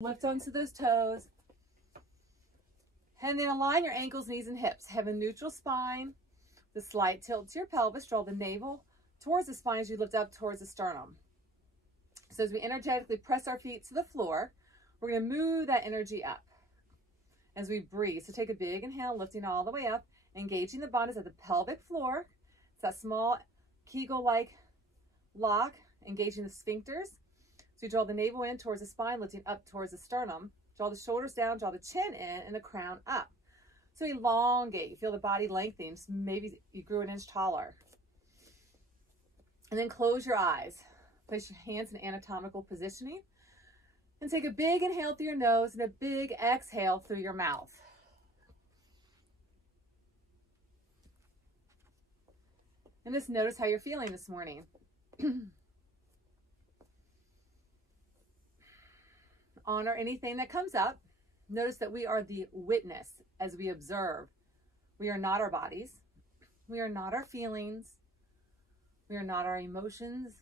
Lift onto those toes. And then align your ankles, knees, and hips. Have a neutral spine. The slight tilt to your pelvis. Draw the navel towards the spine as you lift up towards the sternum. So as we energetically press our feet to the floor, we're going to move that energy up as we breathe. So take a big inhale, lifting all the way up, engaging the bodies at the pelvic floor. It's that small Kegel-like lock, engaging the sphincters. So you draw the navel in towards the spine, lifting up towards the sternum. Draw the shoulders down, draw the chin in, and the crown up. So elongate. You feel the body lengthening. So maybe you grew an inch taller. And then close your eyes. Place your hands in anatomical positioning. And take a big inhale through your nose and a big exhale through your mouth. And just notice how you're feeling this morning. Honor anything that comes up. Notice that we are the witness as we observe. We are not our bodies. We are not our feelings. We are not our emotions.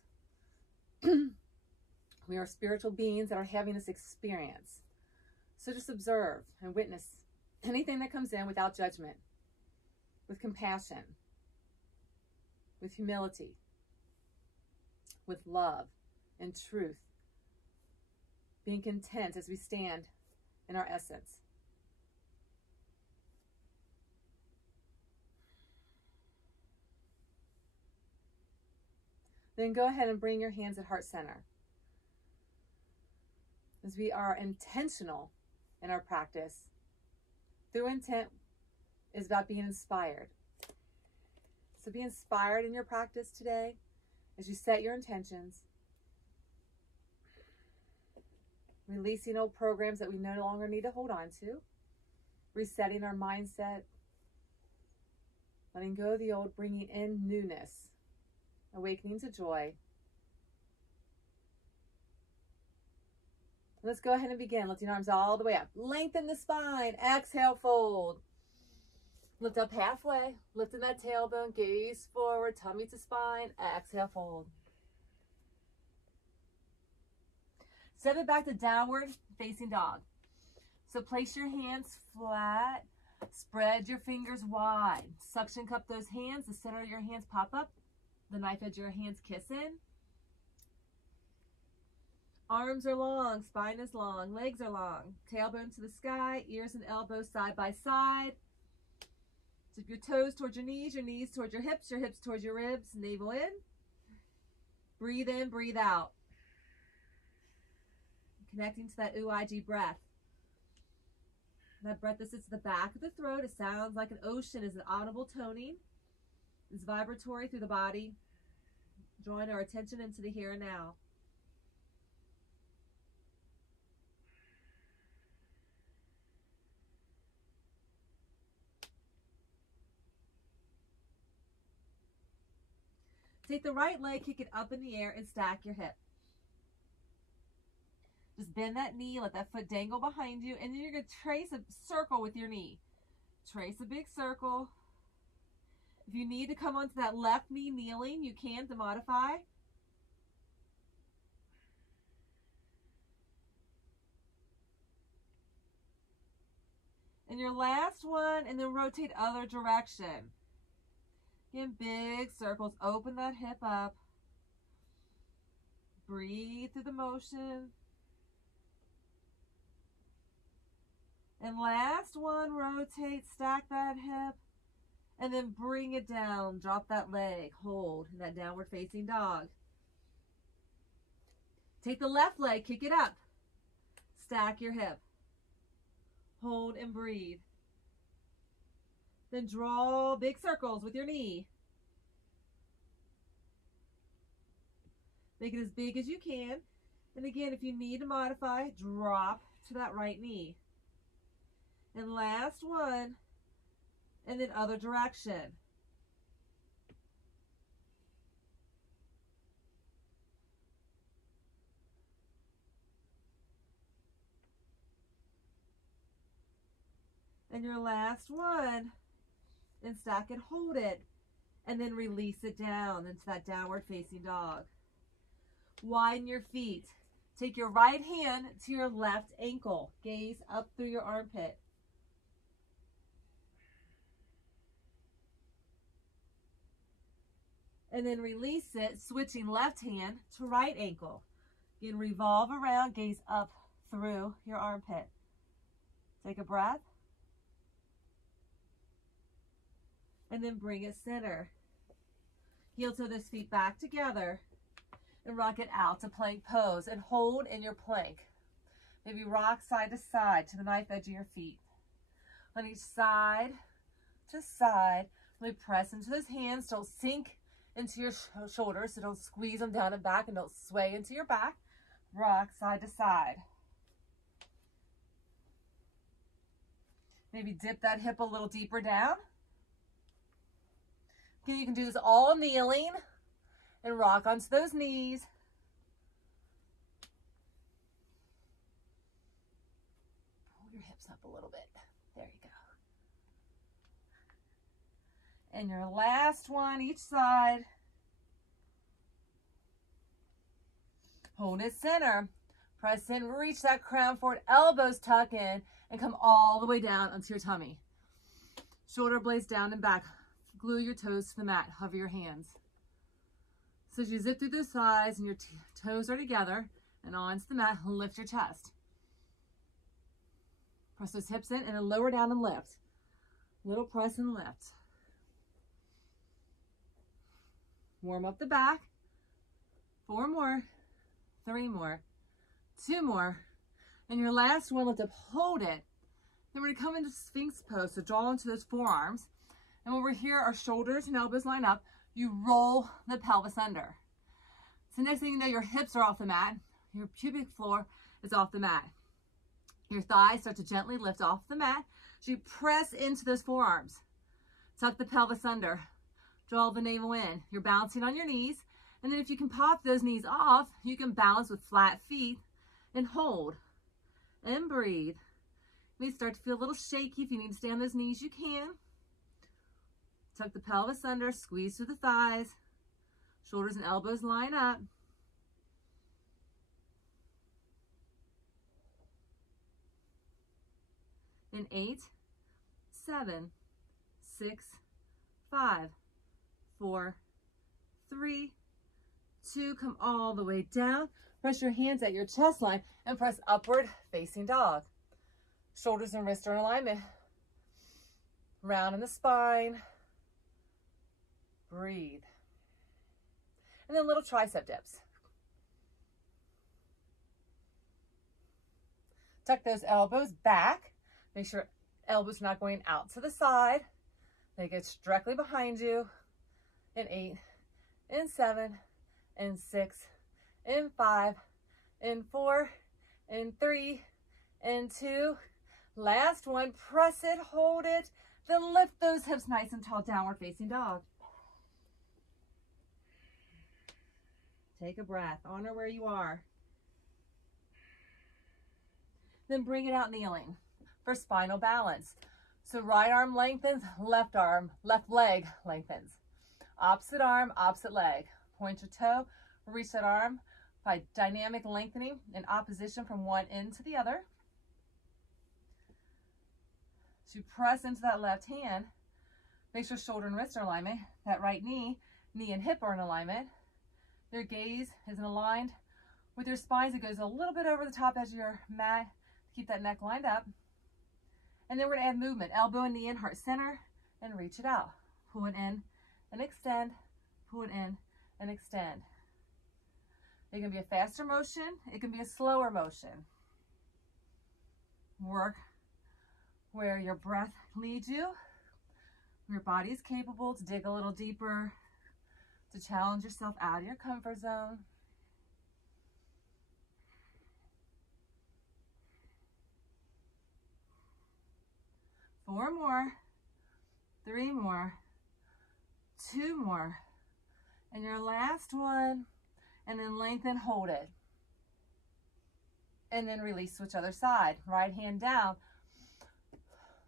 We are spiritual beings that are having this experience. So just observe and witness anything that comes in without judgment, with compassion, with humility, with love and truth, being content as we stand in our essence. Then go ahead and bring your hands at heart center. As we are intentional in our practice, through intent is about being inspired. So be inspired in your practice today as you set your intentions, releasing old programs that we no longer need to hold on to, resetting our mindset, letting go of the old, bringing in newness, awakening to joy. Let's go ahead and begin. Lifting arms all the way up. Lengthen the spine. Exhale, fold. Lift up halfway. Lifting that tailbone. Gaze forward. Tummy to spine. Exhale, fold. Step it back to downward facing dog. So place your hands flat. Spread your fingers wide. Suction cup those hands. The center of your hands pop up. The knife edge of your hands kiss in. Arms are long, spine is long, legs are long. Tailbone to the sky, ears and elbows side by side. Tip your toes towards your knees towards your hips towards your ribs, navel in. Breathe in, breathe out. Connecting to that UIG breath. That breath that sits at the back of the throat, it sounds like an ocean, is an audible toning. It's vibratory through the body, drawing our attention into the here and now. Take the right leg, kick it up in the air, and stack your hip. Just bend that knee, let that foot dangle behind you, and then you're going to trace a circle with your knee. Trace a big circle. If you need to come onto that left knee kneeling, you can to modify. And your last one, and then rotate other direction. Again, big circles. Open that hip up. Breathe through the motion. And last one, rotate, stack that hip, and then bring it down. Drop that leg. Hold in that downward facing dog. Take the left leg, kick it up. Stack your hip. Hold and breathe. Then draw big circles with your knee. Make it as big as you can. And again, if you need to modify, drop to that right knee. And last one, and then other direction. And your last one, and stack it, hold it, and then release it down into that downward facing dog. Widen your feet. Take your right hand to your left ankle. Gaze up through your armpit. And then release it, switching left hand to right ankle. Again, revolve around, gaze up through your armpit. Take a breath. And then bring it center. Heel toe those feet back together and rock it out to plank pose and hold in your plank. Maybe rock side to side to the knife edge of your feet. On each side to side, really press into those hands. Don't sink into your shoulders, so don't squeeze them down and back, and don't sway into your back. Rock side to side. Maybe dip that hip a little deeper down. Okay, you can do this all kneeling and rock onto those knees. Pull your hips up a little bit. There you go. And your last one, each side. Hold it center. Press in, reach that crown forward, elbows tuck in, and come all the way down onto your tummy. Shoulder blades down and back. Glue your toes to the mat. Hover your hands. So as you zip through those thighs and your toes are together and onto the mat, lift your chest. Press those hips in and then lower down and lift. Little press and lift. Warm up the back. 4 more. 3 more. 2 more. And your last one, lift up, hold it. Then we're going to come into Sphinx pose. So draw into those forearms. And over here, our shoulders and elbows line up. You roll the pelvis under. So next thing you know, your hips are off the mat. Your pubic floor is off the mat. Your thighs start to gently lift off the mat. So you press into those forearms. Tuck the pelvis under. Draw the navel in. You're balancing on your knees. And then if you can pop those knees off, you can balance with flat feet and hold. And breathe. You may start to feel a little shaky. If you need to stay on those knees, you can. Tuck the pelvis under, squeeze through the thighs. Shoulders and elbows line up. In 8, 7, 6, 5, 4, 3, 2, come all the way down. Press your hands at your chest line and press upward facing dog. Shoulders and wrists are in alignment. Round in the spine. Breathe. And then little tricep dips. Tuck those elbows back. Make sure elbows are not going out to the side. They get directly behind you. In 8, in 7, in 6, in 5, in 4, in 3, in 2. Last one, press it, hold it, then lift those hips nice and tall, downward facing dog. Take a breath, honor where you are. Then bring it out kneeling for spinal balance. So right arm lengthens, left leg lengthens. Opposite arm, opposite leg. Point your toe, reach that arm by dynamic lengthening in opposition from one end to the other. So you press into that left hand. Make sure shoulder and wrist are in alignment. That right knee and hip are in alignment. Your gaze is aligned with your spine. It goes a little bit over the top edge of your mat. Keep that neck lined up. And then we're going to add movement. Elbow and knee in, heart center, and reach it out. Pull it in and extend. Pull it in and extend. It can be a faster motion. It can be a slower motion. Work where your breath leads you. Your body is capable to dig a little deeper, to challenge yourself out of your comfort zone. Four more, 3 more, 2 more, and your last one, and then lengthen, hold it. And then release, switch other side. Right hand down,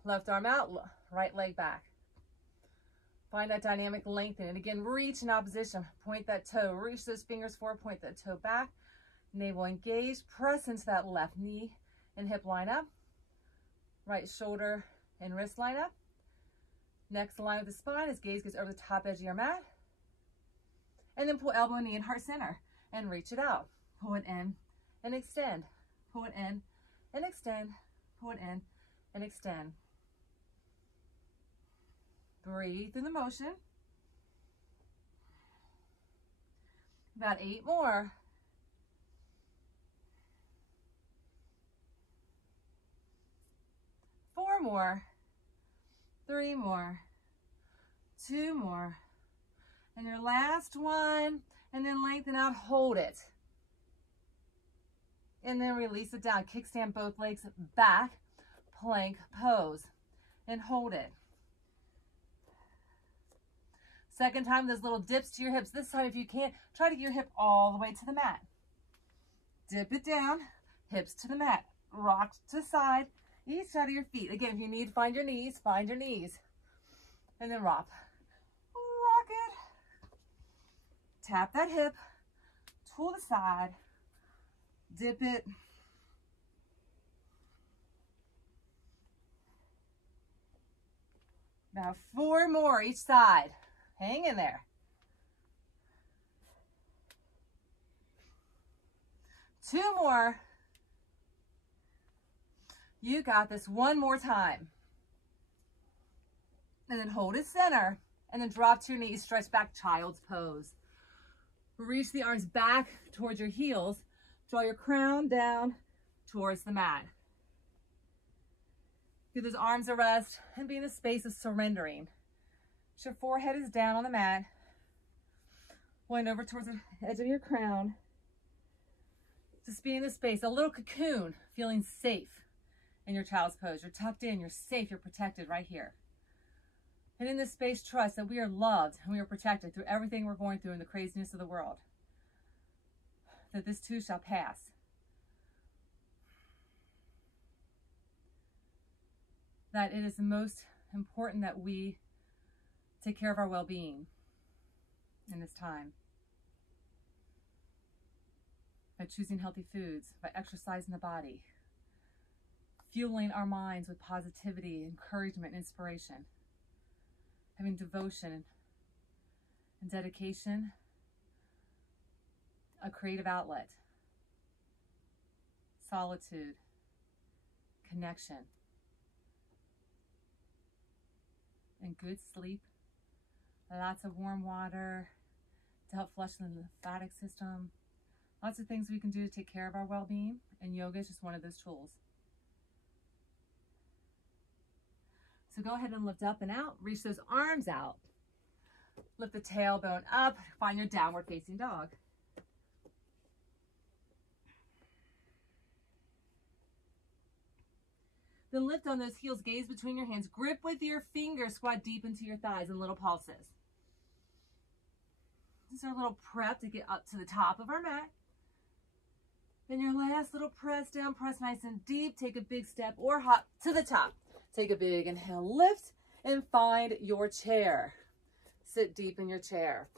left arm out, right leg back. Find that dynamic lengthen. And again, reach in opposition. Point that toe. Reach those fingers forward, point that toe back. Navel engaged. Press into that left knee and hip line up. Right shoulder and wrist line up. Next line with the spine as gaze goes over the top edge of your mat. And then pull elbow, knee, and heart center and reach it out. Pull it in and extend. Pull it in and extend. Pull it in and extend. Breathe through the motion. About 8 more. 4 more. 3 more. 2 more. And your last one. And then lengthen out, hold it. And then release it down. Kickstand both legs back. Plank pose. And hold it. Second time, those little dips to your hips. This time, if you can't, try to get your hip all the way to the mat. Dip it down, hips to the mat. Rock to side, each side of your feet. Again, if you need, find your knees, find your knees. And then rock. Rock it. Tap that hip, to the side, dip it. About 4 more each side. Hang in there. 2 more. You got this. 1 more time. And then hold it center. And then drop to your knees. Stretch back, child's pose. Reach the arms back towards your heels. Draw your crown down towards the mat. Give those arms a rest and be in the space of surrendering. Your forehead is down on the mat. Point over towards the edge of your crown. Just be in the space, a little cocoon, feeling safe in your child's pose. You're tucked in, you're safe, you're protected right here. And in this space, trust that we are loved and we are protected through everything we're going through in the craziness of the world. That this too shall pass. That it is the most important that we take care of our well-being in this time. By choosing healthy foods, by exercising the body, fueling our minds with positivity, encouragement, inspiration, having devotion and dedication, a creative outlet, solitude, connection, and good sleep. Lots of warm water to help flush the lymphatic system. Lots of things we can do to take care of our well-being, and yoga is just one of those tools. So go ahead and lift up and out. Reach those arms out. Lift the tailbone up. Find your downward facing dog. Then lift on those heels, gaze between your hands. Grip with your fingers, squat deep into your thighs in little pulses. This is our little prep to get up to the top of our mat. Then your last little press down, press nice and deep. Take a big step or hop to the top. Take a big inhale, lift, and find your chair. Sit deep in your chair.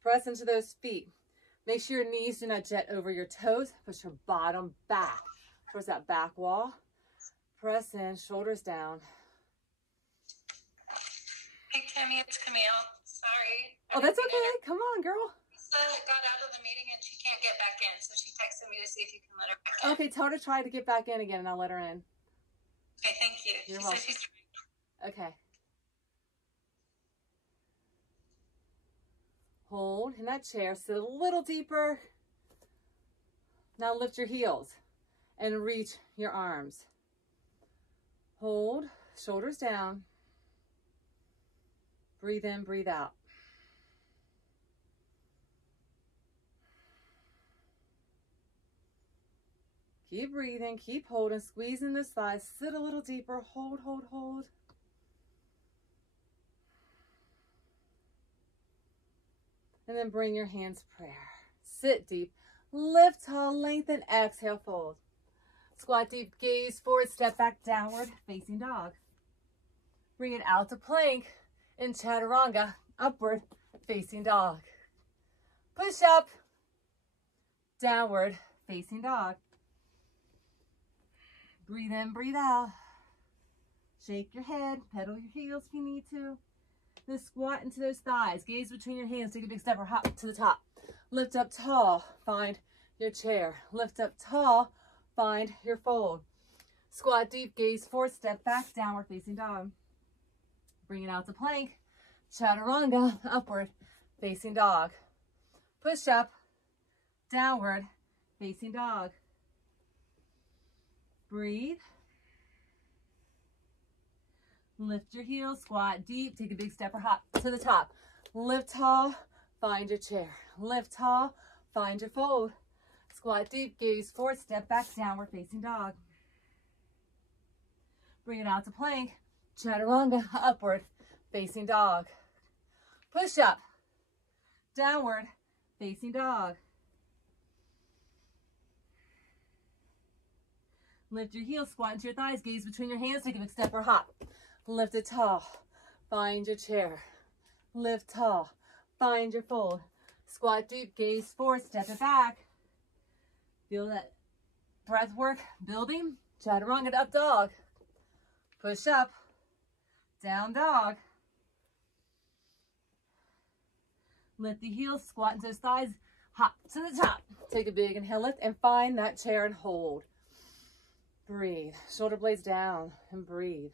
Press into those feet. Make sure your knees do not jet over your toes. Push your bottom back towards that back wall. Press in, shoulders down. Hey, Tammie, it's Camille. Sorry. Oh, that's okay. Come on, girl. Lisa got out of the meeting and she can't get back in, so she texted me to see if you can let her back in. Okay, tell her to try to get back in again, and I'll let her in. Okay, thank you. You're She welcome. said she's Okay. Hold in that chair. Sit a little deeper. Now lift your heels and reach your arms. Hold, shoulders down. Breathe in, breathe out. Keep breathing, keep holding, squeezing the thighs. Sit a little deeper. Hold, hold, hold. And then bring your hands to prayer. Sit deep. Lift tall, lengthen, exhale, fold. Squat deep, gaze forward, step back, downward facing dog. Bring it out to plank in chaturanga, upward facing dog. Push up, downward facing dog. Breathe in, breathe out. Shake your head, pedal your heels if you need to. Then squat into those thighs. Gaze between your hands. Take a big step or hop to the top. Lift up tall. Find your chair. Lift up tall. Find your fold. Squat deep. Gaze forward. Step back. Downward facing dog. Bring it out to plank. Chaturanga. Upward facing dog. Push up. Downward facing dog. Breathe. Lift your heels, squat deep, take a big step or hop to the top. Lift tall, find your chair. Lift tall, find your fold. Squat deep, gaze forward, step back, downward facing dog. Bring it out to plank. Chaturanga, upward facing dog. Push up, downward facing dog. Lift your heels, squat into your thighs, gaze between your hands, take a big step or hop. Lift it tall, find your chair. Lift tall, find your fold. Squat deep, gaze forward, step it back. Feel that breath work building. Chaturanga to up dog. Push up, down dog. Lift the heels, squat into those thighs, hop to the top. Take a big inhale, lift, and find that chair and hold. Breathe, shoulder blades down, and breathe.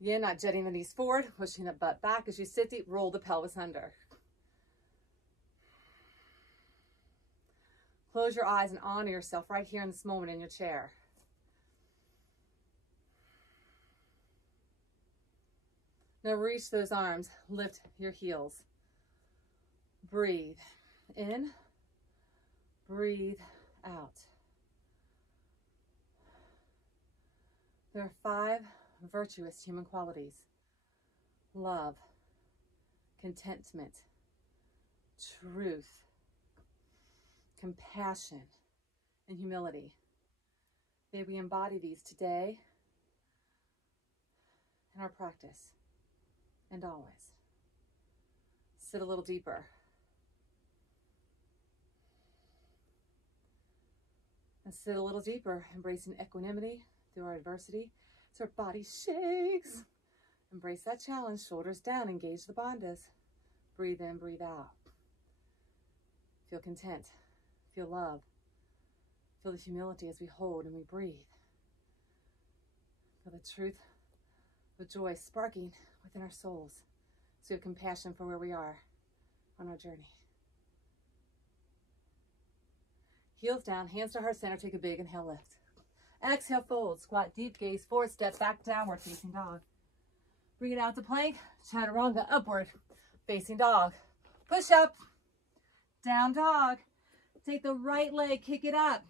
Again, not jetting the knees forward, pushing the butt back as you sit deep, roll the pelvis under. Close your eyes and honor yourself right here in this moment in your chair. Now reach those arms, lift your heels. Breathe in, breathe out. There are 5 virtuous human qualities: love, contentment, truth, compassion, and humility. May we embody these today in our practice and always. Sit a little deeper. And sit a little deeper, embracing equanimity through our adversity. So our body shakes. Embrace that challenge. Shoulders down. Engage the bandhas. Breathe in, breathe out. Feel content. Feel love. Feel the humility as we hold and we breathe. Feel the truth, the joy sparking within our souls. So we have compassion for where we are on our journey. Heels down, hands to heart center. Take a big inhale, lift. Exhale, fold. Squat deep, gaze forward, step back, downward facing dog. Bring it out to plank. Chaturanga, upward facing dog. Push up, down dog. Take the right leg, kick it up.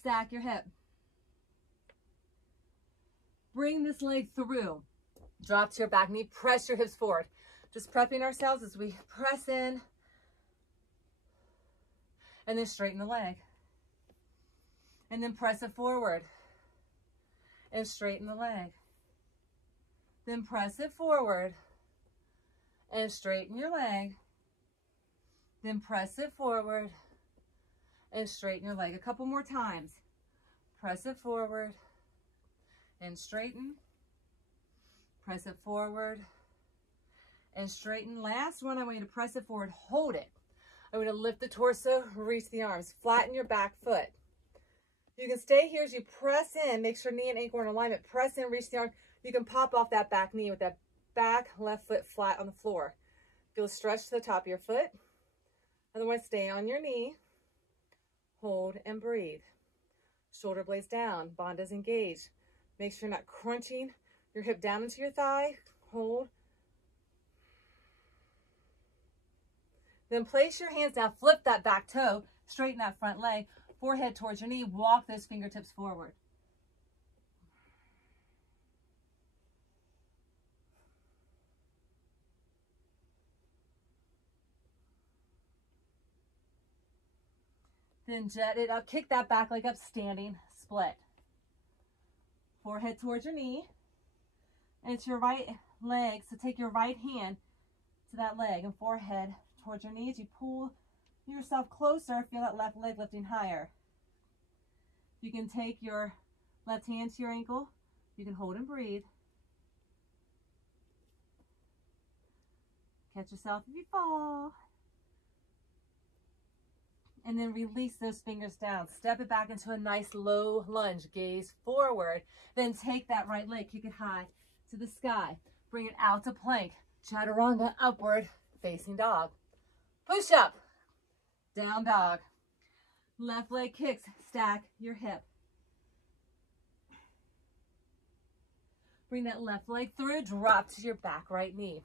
Stack your hip. Bring this leg through. Drop to your back knee, press your hips forward. Just prepping ourselves as we press in. And then straighten the leg. And then press it forward. And straighten the leg. Then press it forward. And straighten your leg. Then press it forward. And straighten your leg. A couple more times. Press it forward. And straighten. Press it forward. And straighten. Last one, I want you to press it forward. Hold it. I want to lift the torso, reach the arms. Flatten your back foot. You can stay here as you press in. Make sure knee and ankle are in alignment. Press in, reach the arm. You can pop off that back knee with that back left foot flat on the floor. Feel a stretch to the top of your foot. Otherwise, stay on your knee. Hold and breathe. Shoulder blades down. Bandhas engaged. Make sure you're not crunching your hip down into your thigh. Hold. Then place your hands down. Flip that back toe. Straighten that front leg. Forehead towards your knee. Walk those fingertips forward. Then jet it up. Kick that back leg up. Standing split. Forehead towards your knee. And it's your right leg. So take your right hand to that leg and forehead towards your knees. You pull yourself closer, feel that left leg lifting higher. You can take your left hand to your ankle. You can hold and breathe. Catch yourself if you fall. And then release those fingers down. Step it back into a nice low lunge. Gaze forward. Then take that right leg, kick it high to the sky. Bring it out to plank. Chaturanga, upward facing dog. Push up. Down dog. Left leg kicks. Stack your hip. Bring that left leg through. Drop to your back right knee.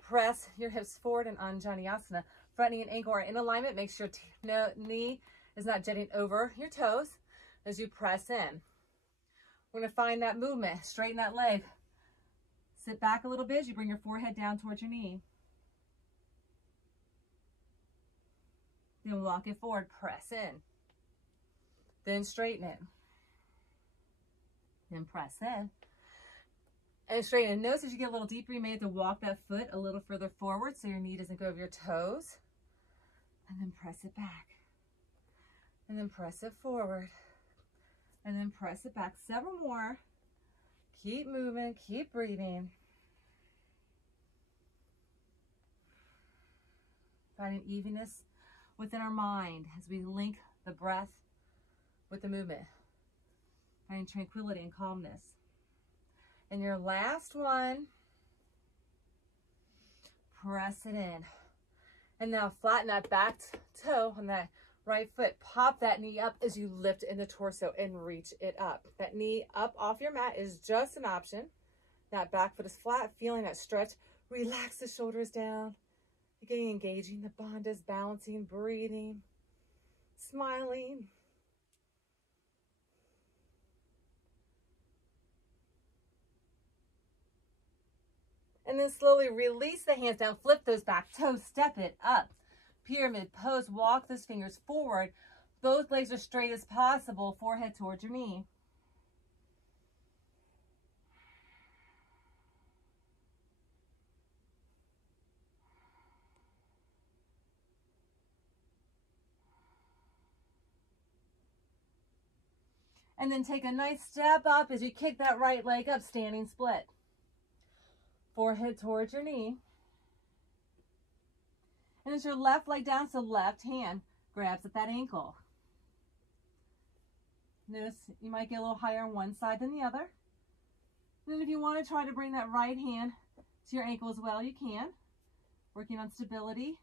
Press your hips forward in Anjaneyasana. Front knee and ankle are in alignment. Make sure knee is not jutting over your toes as you press in. We're going to find that movement. Straighten that leg. Sit back a little bit as you bring your forehead down towards your knee. Then walk it forward. Press in. Then straighten it. Then press in. And straighten it. Notice as you get a little deeper, you may have to walk that foot a little further forward so your knee doesn't go over your toes. And then press it back. And then press it forward. And then press it back. Several more. Keep moving. Keep breathing. Finding evenness within our mind as we link the breath with the movement. Finding tranquility and calmness. And your last one, press it in. And now flatten that back toe on that right foot. Pop that knee up as you lift in the torso and reach it up. That knee up off your mat is just an option. That back foot is flat, feeling that stretch. Relax the shoulders down. Again, engaging the bandhas, balancing, breathing, smiling. And then slowly release the hands down, flip those back toes, step it up. Pyramid pose, walk those fingers forward. Both legs are straight as possible, forehead towards your knee. And then take a nice step up as you kick that right leg up, standing split. Forehead towards your knee. And as your left leg down, so left hand grabs at that ankle. Notice you might get a little higher on one side than the other. And then if you want to try to bring that right hand to your ankle as well, you can. Working on stability.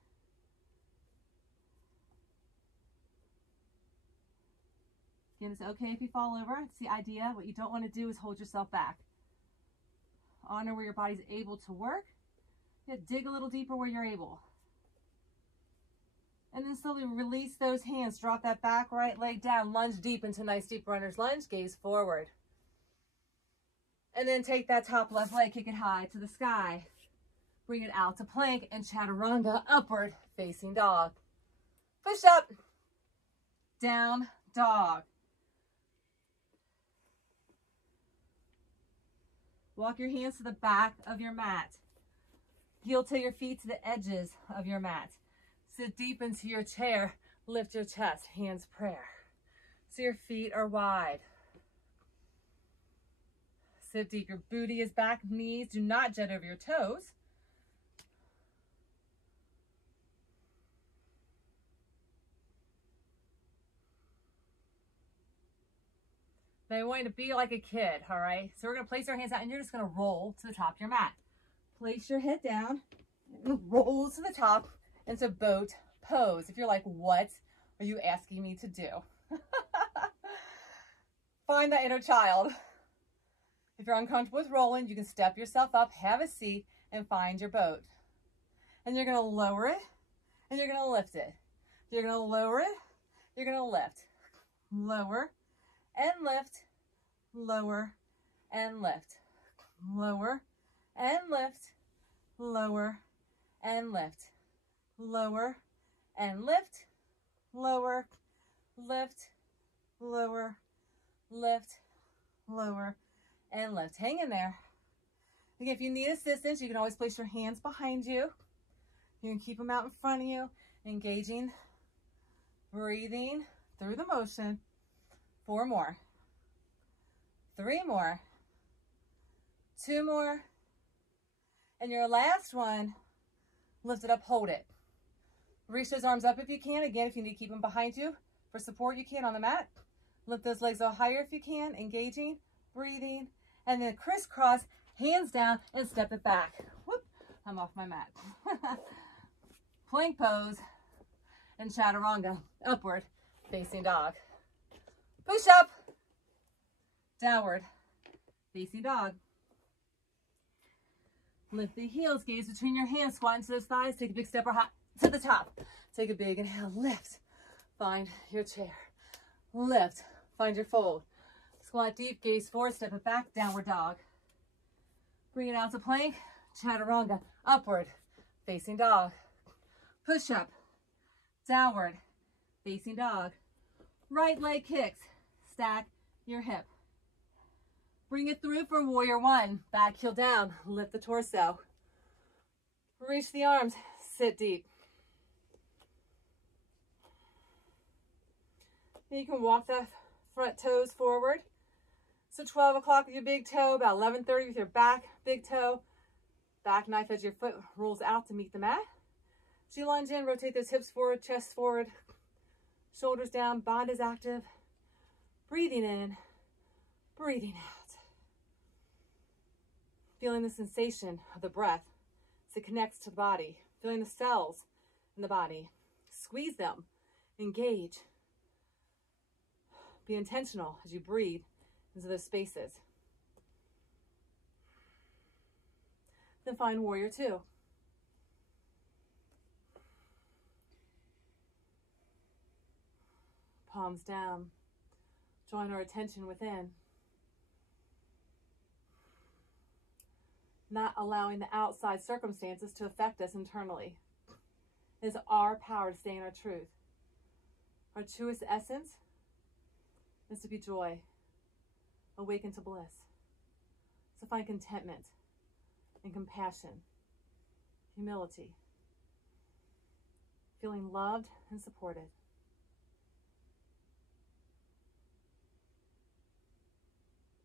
Again, it's okay if you fall over. It's the idea. What you don't want to do is hold yourself back. Honor where your body's able to work. Yeah, dig a little deeper where you're able. And then slowly release those hands. Drop that back right leg down. Lunge deep into nice deep runner's lunge. Gaze forward. And then take that top left leg, kick it high to the sky. Bring it out to plank and chaturanga, upward facing dog. Push up. Down dog. Walk your hands to the back of your mat. Heel to your feet to the edges of your mat. Sit deep into your chair. Lift your chest. Hands prayer. So your feet are wide. Sit deep. Your booty is back. Knees do not jut over your toes. Now I want you to be like a kid, all right? So we're going to place our hands out and you're just going to roll to the top of your mat. Place your head down, roll to the top, and it's a boat pose. If you're like, what are you asking me to do? Find that inner child. If you're uncomfortable with rolling, you can step yourself up, have a seat, and find your boat. And you're going to lower it, and you're going to lift it. You're going to lower it, you're going to lift. Lower and lift, lower and lift, lower and lift, lower and lift, lower and lift, lower, lift, lower, lift, lower, and lift. Hang in there. Again, if you need assistance, you can always place your hands behind you. You can keep them out in front of you, engaging Breathing through the motion. 4 more. 3 more. 2 more. And your last one, lift it up, hold it. Reach those arms up if you can. Again, if you need to keep them behind you for support, you can on the mat. Lift those legs up higher if you can, engaging, breathing, and then crisscross, hands down, and step it back. Whoop, I'm off my mat. Plank pose and chaturanga, upward facing dog. Push up, downward facing dog. Lift the heels, gaze between your hands, squat into those thighs, take a big step or hop to the top. Take a big inhale, lift, find your chair. Lift, find your fold. Squat deep, gaze forward, step it back, downward dog. Bring it out to plank, chaturanga, upward facing dog. Push up, downward facing dog. Right leg kicks, stack your hip. Bring it through for warrior one. Back heel down, lift the torso. Reach the arms, sit deep. And you can walk the front toes forward. So 12 o'clock with your big toe, about 11:30 with your back big toe. Back knife as your foot rolls out to meet the mat. As you lunge in, rotate those hips forward, chest forward, shoulders down, bond is active. Breathing in, breathing out. Feeling the sensation of the breath as it connects to the body. Feeling the cells in the body. Squeeze them, engage. Be intentional as you breathe into those spaces. Then find warrior two. Palms down, drawing our attention within. Not allowing the outside circumstances to affect us internally. It is our power to stay in our truth. Our truest essence is to be joy, awaken to bliss. So find contentment and compassion, humility, feeling loved and supported.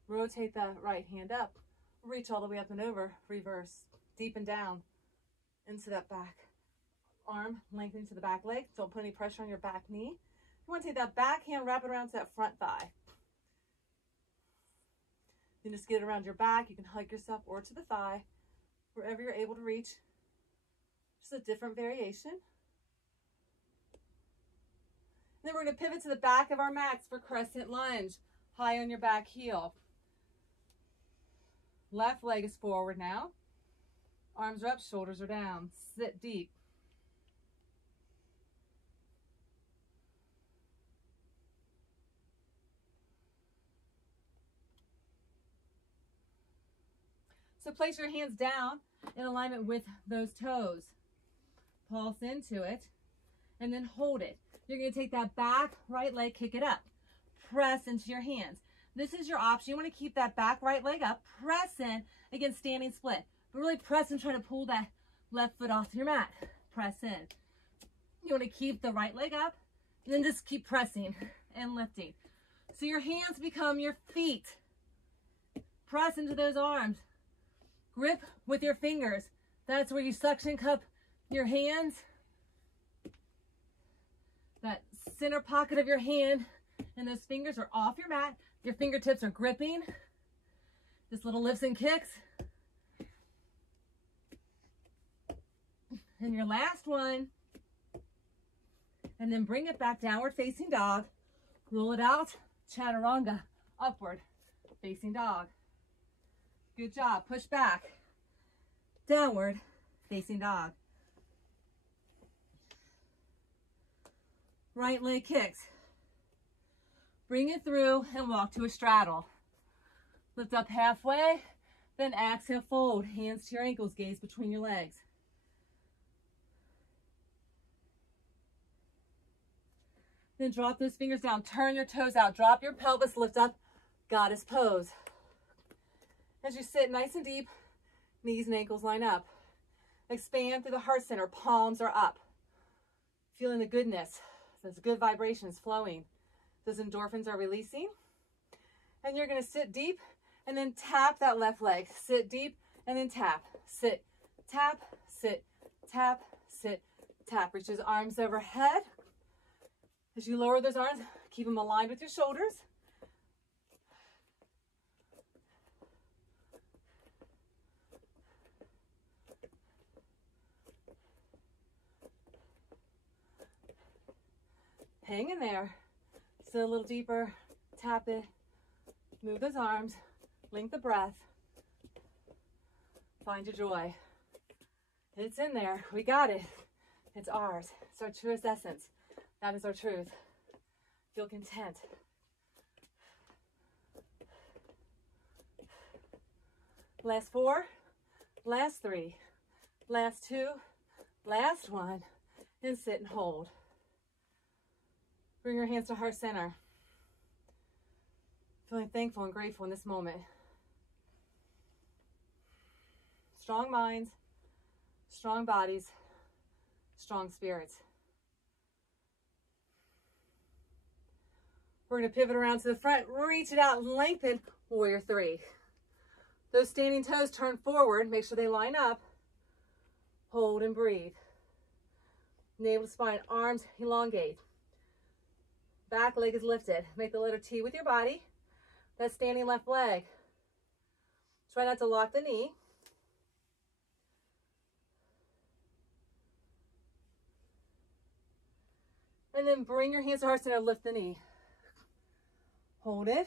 Rotate the right hand up, reach all the way up and over, reverse, deep and down into that back arm, lengthen to the back leg. Don't put any pressure on your back knee. You want to take that back hand, wrap it around to that front thigh. Then just get it around your back. You can hug yourself or to the thigh, wherever you're able to reach. Just a different variation. And then we're going to pivot to the back of our mats for crescent lunge. High on your back heel. Left leg is forward now. Arms are up, shoulders are down. Sit deep. So place your hands down in alignment with those toes. Pulse into it and then hold it. You're going to take that back right leg, kick it up. Press into your hands. This is your option. You want to keep that back right leg up. Press in against standing split. But really press and try to pull that left foot off your mat. Press in. You want to keep the right leg up and then just keep pressing and lifting. So your hands become your feet. Press into those arms. Grip with your fingers. That's where you suction cup your hands. That center pocket of your hand and those fingers are off your mat. Your fingertips are gripping. Just little lifts and kicks. And your last one. And then bring it back, downward facing dog. Roll it out, chaturanga, upward facing dog. Good job. Push back. Downward facing dog. Right leg kicks. Bring it through and walk to a straddle. Lift up halfway, then exhale, fold. Hands to your ankles, gaze between your legs. Then drop those fingers down. Turn your toes out. Drop your pelvis, lift up, goddess pose. As you sit nice and deep, knees and ankles line up. Expand through the heart center. Palms are up. Feeling the goodness Those good vibrations flowing. Those endorphins are releasing. And you're going to sit deep and then tap that left leg. Sit deep and then tap. Sit, tap, sit, tap, sit, tap. Reach those arms overhead. As you lower those arms, keep them aligned with your shoulders. Hang in there. Sit a little deeper. Tap it. Move those arms. Link the breath. Find your joy. It's in there. We got it. It's ours. It's our truest essence. That is our truth. Feel content. Last 4, last 3, last 2, last 1, and sit and hold. Bring your hands to heart center. Feeling thankful and grateful in this moment. Strong minds, strong bodies, strong spirits. We're going to pivot around to the front, reach it out, and lengthen, warrior 3. Those standing toes turn forward, make sure they line up. Hold and breathe. Navel to spine, arms elongate. Back leg is lifted. Make the letter T with your body. That standing left leg. Try not to lock the knee. And then bring your hands to heart center, lift the knee. Hold it.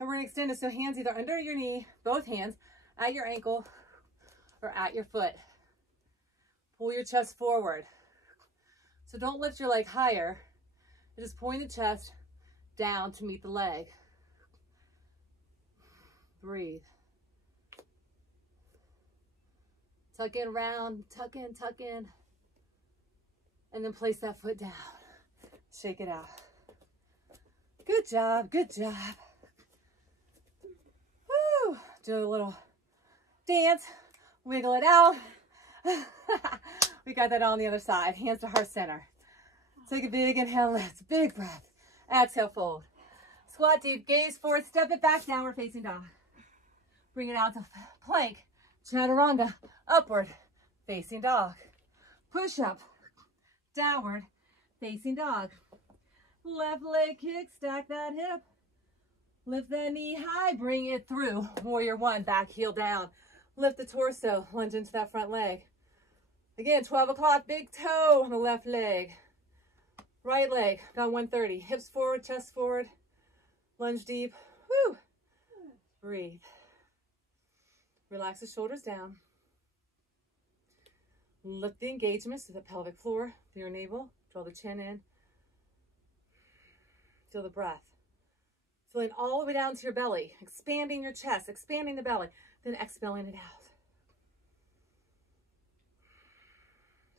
And we're going to extend it so hands either under your knee, both hands, at your ankle, or at your foot. Pull your chest forward. So don't lift your leg higher. Just point the chest down to meet the leg. Breathe. Tuck in round, tuck in, tuck in. And then place that foot down. Shake it out. Good job, good job. Woo! Do a little dance, wiggle it out. We got that on the other side. Hands to heart center. Take a big inhale, lift, big breath. Exhale, fold. Squat deep, gaze forward, step it back, downward facing dog. Bring it out to plank, chaturanga, upward facing dog. Push up, downward facing dog. Left leg kick, stack that hip. Lift that knee high, bring it through. Warrior 1, back heel down. Lift the torso, lunge into that front leg. Again, 12 o'clock, big toe on the left leg. Right leg, about 130. Hips forward, chest forward. Lunge deep. Woo. Breathe. Relax the shoulders down. Lift the engagements to the pelvic floor, through your navel. Draw the chin in. Feel the breath. Feeling all the way down to your belly. Expanding your chest, expanding the belly. Then exhaling it out.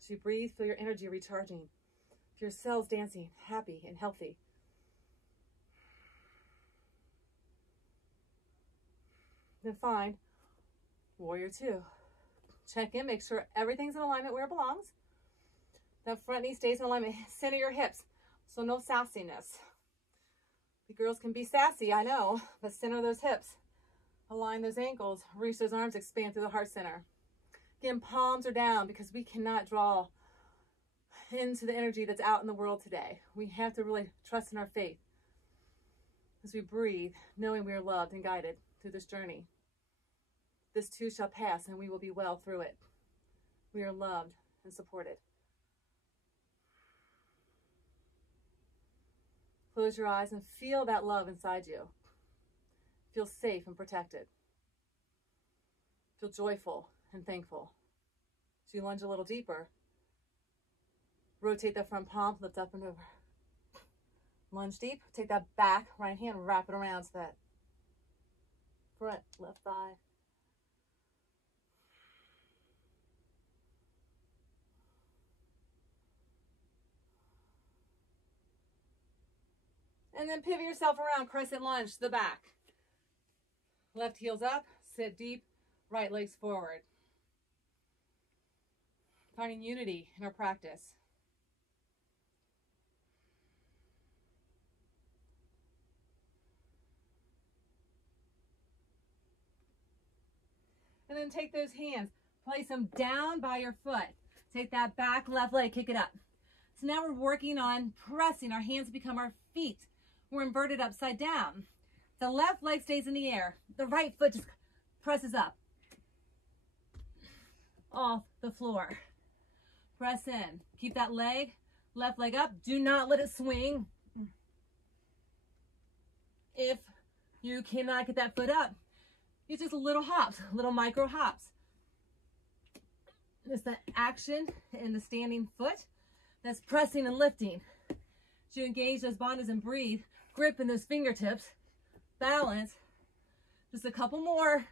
As you breathe, feel your energy recharging. Feel your cells dancing, happy and healthy. Then find warrior 2. Check in, make sure everything's in alignment where it belongs. That front knee stays in alignment. Center your hips, so no sassiness. The girls can be sassy, I know, but center those hips. Align those ankles, reach those arms, expand through the heart center. Again, palms are down because we cannot draw into the energy that's out in the world today. We have to really trust in our faith as we breathe, knowing we are loved and guided through this journey. This too shall pass, and we will be well through it. We are loved and supported. Close your eyes and feel that love inside you. Feel safe and protected. Feel joyful and thankful. So you lunge a little deeper. Rotate that front palm, lift up and over. Lunge deep, take that back right hand, wrap it around to that front left thigh. And then pivot yourself around, crescent lunge to the back. Left heel's up, sit deep, right leg's forward. Finding unity in our practice. And then take those hands, place them down by your foot. Take that back left leg, kick it up. So now we're working on pressing. Our hands become our feet. We're inverted upside down. The left leg stays in the air. The right foot just presses up off the floor. Press in. Keep that leg, left leg up. Do not let it swing. If you cannot get that foot up, it's just little hops, little micro hops. It's the action in the standing foot that's pressing and lifting. As you engage those bandhas and breathe, grip in those fingertips, balance. Just a couple more.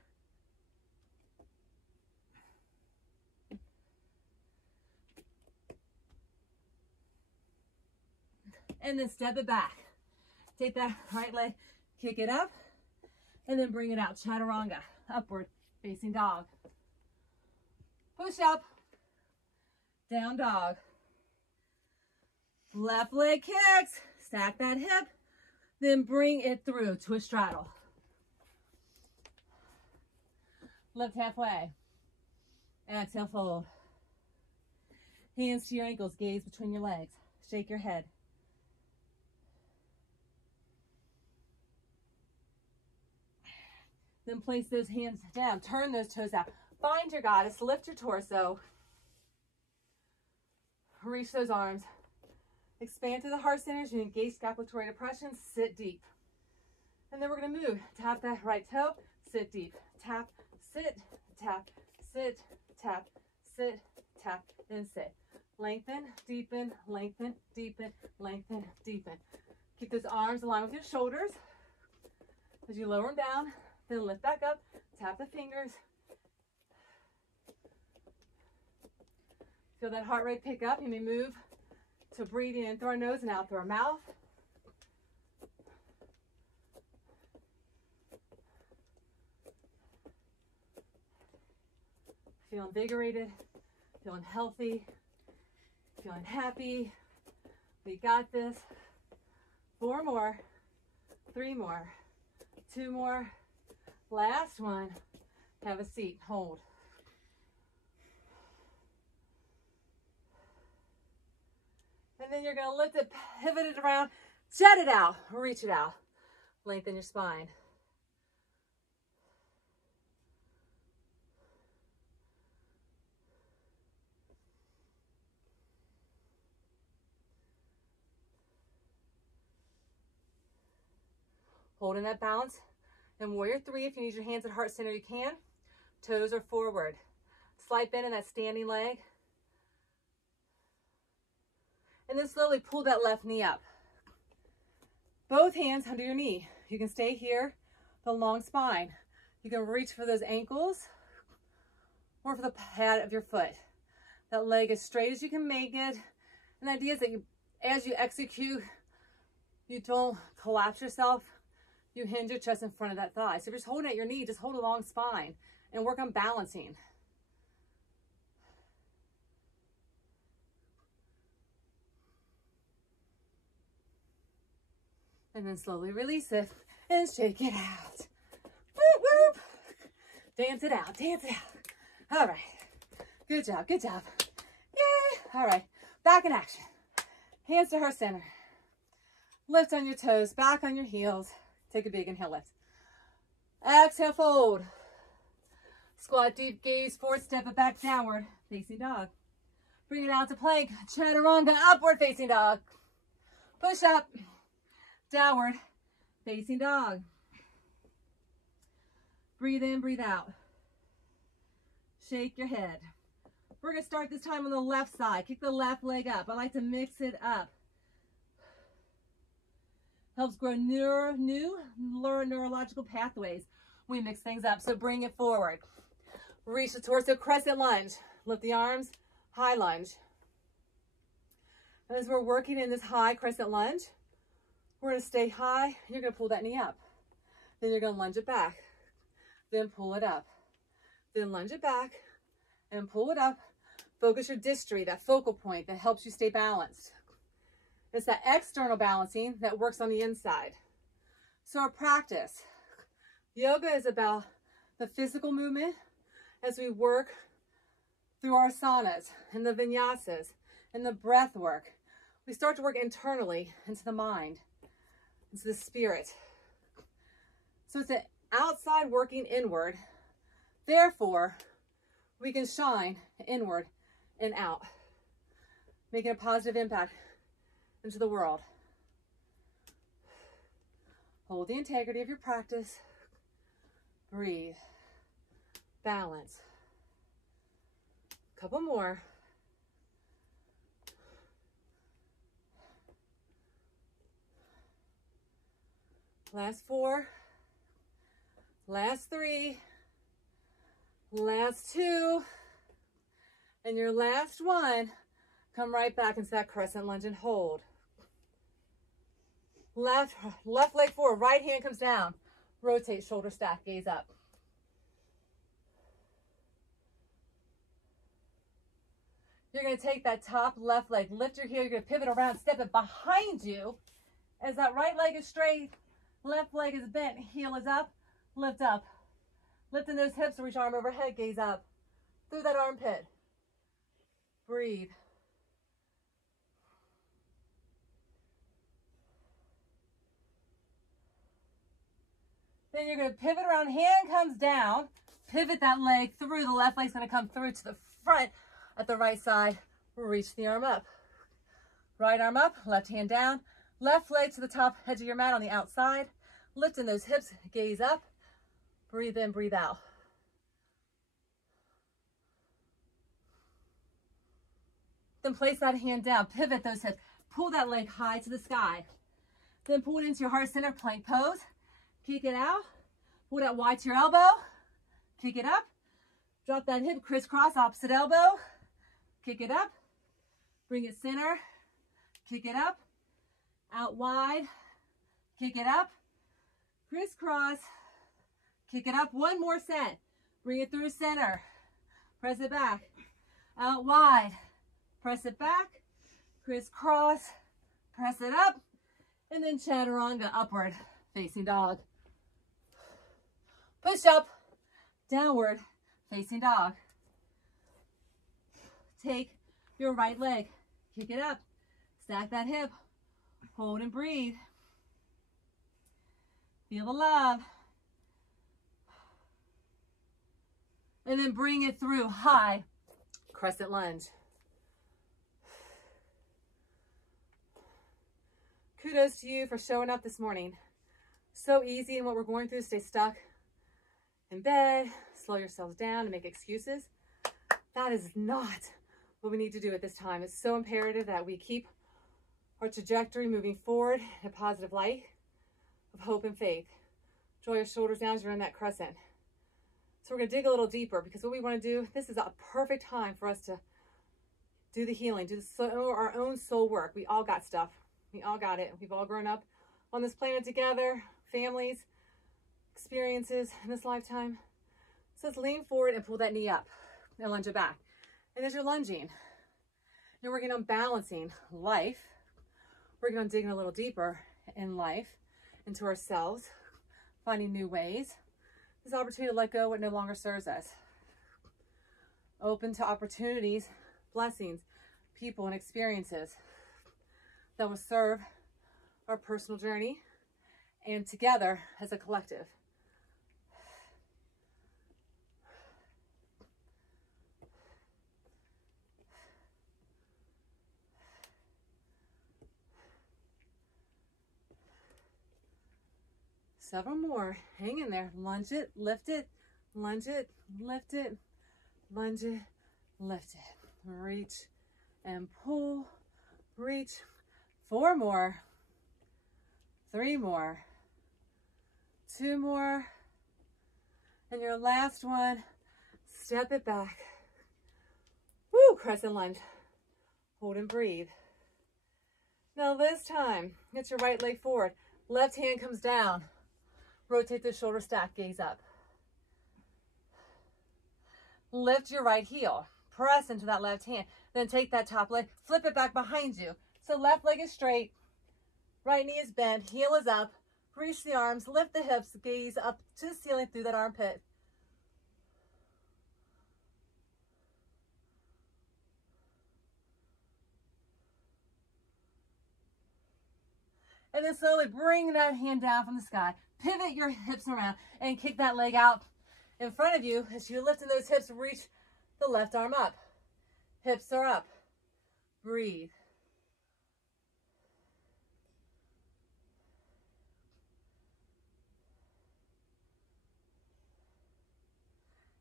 And then step it back. Take that right leg, kick it up, and then bring it out. Chaturanga, upward facing dog. Push up, down dog. Left leg kicks, stack that hip, then bring it through to a straddle. Lift halfway. Exhale, fold. Hands to your ankles, gaze between your legs. Shake your head. Then place those hands down. Turn those toes out. Find your goddess. Lift your torso. Reach those arms. Expand through the heart center as you engage scapulatory depression. Sit deep. And then we're going to move. Tap that right toe. Sit deep. Tap, sit, tap, sit, tap, sit, tap, and sit. Lengthen, deepen, lengthen, deepen, lengthen, deepen. Keep those arms aligned with your shoulders. As you lower them down, then lift back up, tap the fingers. Feel that heart rate pick up. You may move to breathe in through our nose and out through our mouth. Feel invigorated, feeling healthy, feeling happy. We got this. 4 more, 3 more, 2 more. Last one. Have a seat. Hold. And then you're going to lift it, pivot it around, jet it out, reach it out. Lengthen your spine. Holding that balance. And warrior 3, if you need your hands at heart center, you can. Toes are forward. Slight bend in that standing leg. And then slowly pull that left knee up. Both hands under your knee. You can stay here, the long spine. You can reach for those ankles or for the pad of your foot. That leg as straight as you can make it. And the idea is that as you execute, you don't collapse yourself. You hinge your chest in front of that thigh. So if you're just holding at your knee, just hold a long spine and work on balancing. And then slowly release it and shake it out. Whoop, whoop. Dance it out, dance it out. All right. Good job, good job. Yay. All right. Back in action. Hands to heart center. Lift on your toes, back on your heels. Take a big inhale, lift. Exhale, fold. Squat deep, gaze forward, step it back, downward, facing dog. Bring it out to plank, chaturanga, upward facing dog. Push up, downward, facing dog. Breathe in, breathe out. Shake your head. We're going to start this time on the left side. Kick the left leg up. I like to mix it up. Helps grow new neurological pathways. We mix things up, so bring it forward. Reach the torso, crescent lunge. Lift the arms, high lunge. And as we're working in this high crescent lunge, we're going to stay high. You're going to pull that knee up. Then you're going to lunge it back. Then pull it up. Then lunge it back and pull it up. Focus your distry, that focal point that helps you stay balanced. It's that external balancing that works on the inside. So our practice, yoga is about the physical movement as we work through our asanas and the vinyasas and the breath work, we start to work internally into the mind, into the spirit. So it's an outside working inward. Therefore, we can shine inward and out, making a positive impact into the world. Hold the integrity of your practice. Breathe. Balance. Couple more. Last 4. Last 3. Last 2. And your last 1. Come right back into that crescent lunge and hold. Left leg forward, right hand comes down. Rotate, shoulder stack, gaze up. You're going to take that top left leg, lift your heel, you're going to pivot around, step it behind you. As that right leg is straight, left leg is bent, heel is up, lift up. Lifting those hips, reach arm overhead, gaze up. Through that armpit. Breathe. Then you're going to pivot around, hand comes down, pivot that leg through, the left leg's going to come through to the front at the right side, reach the arm up. Right arm up, left hand down, left leg to the top edge of your mat on the outside, lifting those hips, gaze up, breathe in, breathe out. Then place that hand down, pivot those hips, pull that leg high to the sky. Then pull it into your heart center, plank pose. Kick it out, pull that wide to your elbow, kick it up, drop that hip, crisscross, opposite elbow, kick it up, bring it center, kick it up, out wide, kick it up, crisscross, kick it up, 1 more set, bring it through center, press it back, out wide, press it back, crisscross, press it up, and then chaturanga, upward facing dog. Push up, downward facing dog. Take your right leg, kick it up, stack that hip, hold and breathe. Feel the love. And then bring it through high crescent lunge. Kudos to you for showing up this morning. So easy in what we're going through, stay stuck in bed, slow yourselves down and make excuses. That is not what we need to do at this time. It's so imperative that we keep our trajectory moving forward in a positive light of hope and faith. Draw your shoulders down as you're in that crescent. So we're going to dig a little deeper because what we want to do, this is a perfect time for us to do the healing, do our own soul work. We all got stuff. We all got it. We've all grown up on this planet together, families, experiences in this lifetime. So let's lean forward and pull that knee up and lunge it back. And as you're lunging, you're working on balancing life, working on digging a little deeper in life, into ourselves, finding new ways. This opportunity to let go what no longer serves us. Open to opportunities, blessings, people, and experiences that will serve our personal journey and together as a collective. Several more. Hang in there. Lunge it, lift it, lunge it, lift it, lunge it, lift it. Reach and pull, reach. 4 more. 3 more. 2 more. And your last one, step it back. Woo, crescent lunge. Hold and breathe. Now this time, get your right leg forward. Left hand comes down. Rotate the shoulder stack, gaze up. Lift your right heel. Press into that left hand. Then take that top leg, flip it back behind you. So left leg is straight, right knee is bent, heel is up. Reach the arms, lift the hips, gaze up to the ceiling through that armpit. And then slowly bring that hand down from the sky. Pivot your hips around and kick that leg out in front of you. As you lift in those hips, reach the left arm up. Hips are up. Breathe.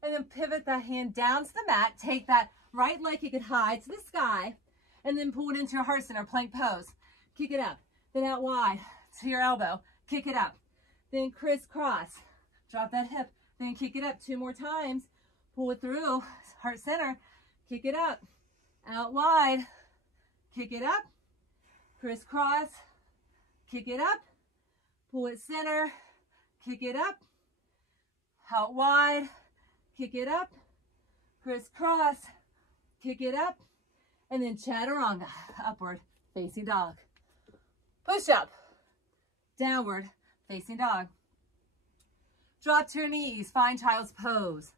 And then pivot that hand down to the mat. Take that right leg, kick it high to the sky, and then pull it into your heart center, plank pose. Kick it up, then out wide to your elbow. Kick it up, then crisscross. Drop that hip, then kick it up 2 more times. Pull it through, heart center. Kick it up, out wide. Kick it up, crisscross. Kick it up, pull it center. Kick it up, out wide. Kick it up, crisscross, kick it up, and then chaturanga, upward facing dog. Push up, downward facing dog. Drop to your knees, find child's pose.